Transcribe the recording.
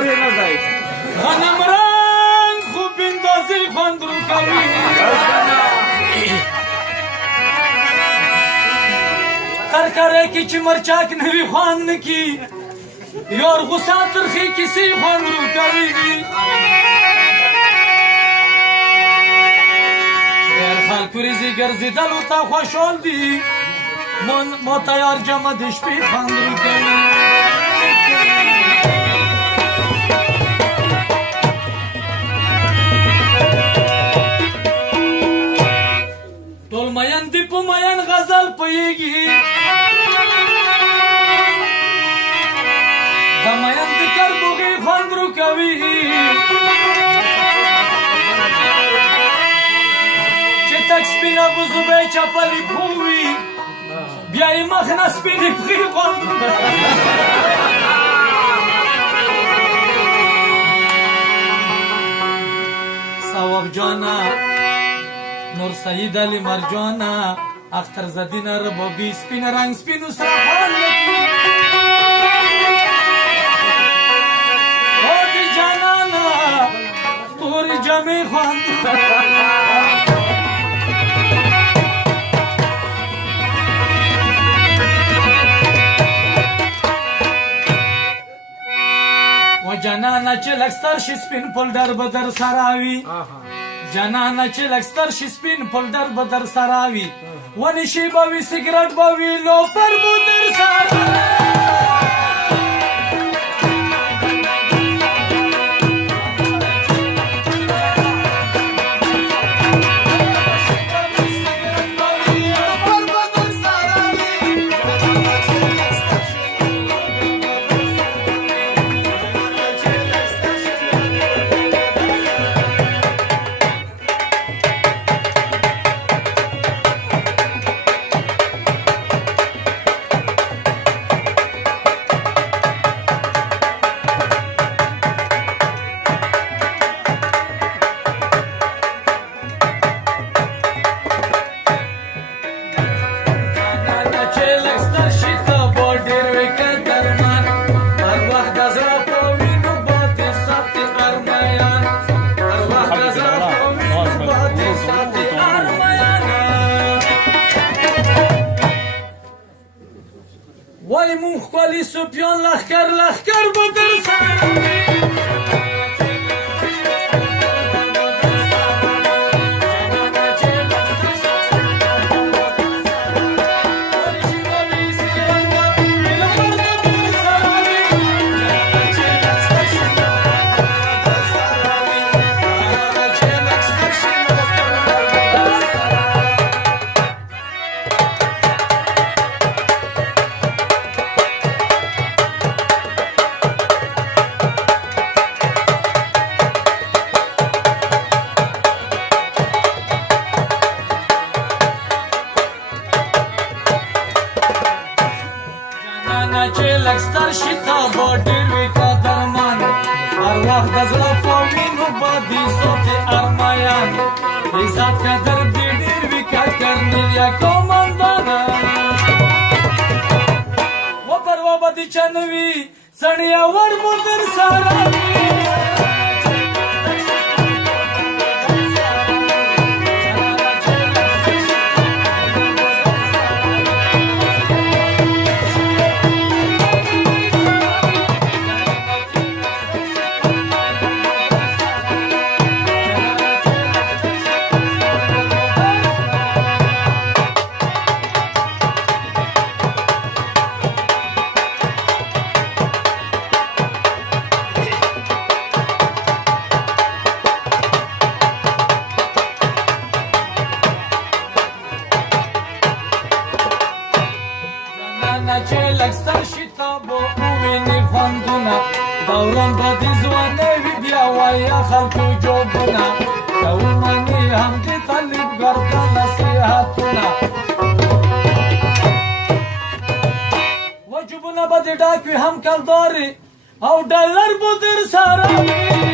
پرې نه ځای غنم رنگ خوب بندازی خوند رو کوي ترکره کی چې مرچاک نوی خوان نکی یار غصه ترخی کسی خوان رو کوي در خلکو ریزی گرزیدلو تا خوشحال دی ما تیار جمع د شپې خوند رو کوي ټول مین دی په مین غزل پوهیږي د مین د کربوغي خوند رو کوي چې تک سپینه بوزوبې چپلې پووي بیا یې مخ نه سپینې پښې خوند رو ثواب جانا نور سعید علی مرجانا اختر زدین ربابی سپین رنگ سپینو سره خوان لکی دی جانانا توری جمعی خوان و جانانا چه لکستر شی سپین پل در بدر سراوی جانانا چې لکستر شي سپین پلډر به در سراوي ونشي به وي سګرټ به وي لوپر به در سراوي وای مون خوالی سوپیان لخکر لخکر با در سراوی چې لکستر شي تا به ډېر وي قدرمن هر وخت د زړه په وینو باندې سوتې ارمایان عزت قدر دې ډېر وي که کرنیل یا کومندانه و پروا به دې چا نه وي سړیه ور مو در سره وي چې لکستر شي تا به وویني خوندونه دوران به د ځوانۍ وي بیا وایه خلکو جوبونه که ومني همدې طالبګر ته نصیحتونه وجوبونه به دې ډاک وي هم کلدارې او ډالر به در سره وي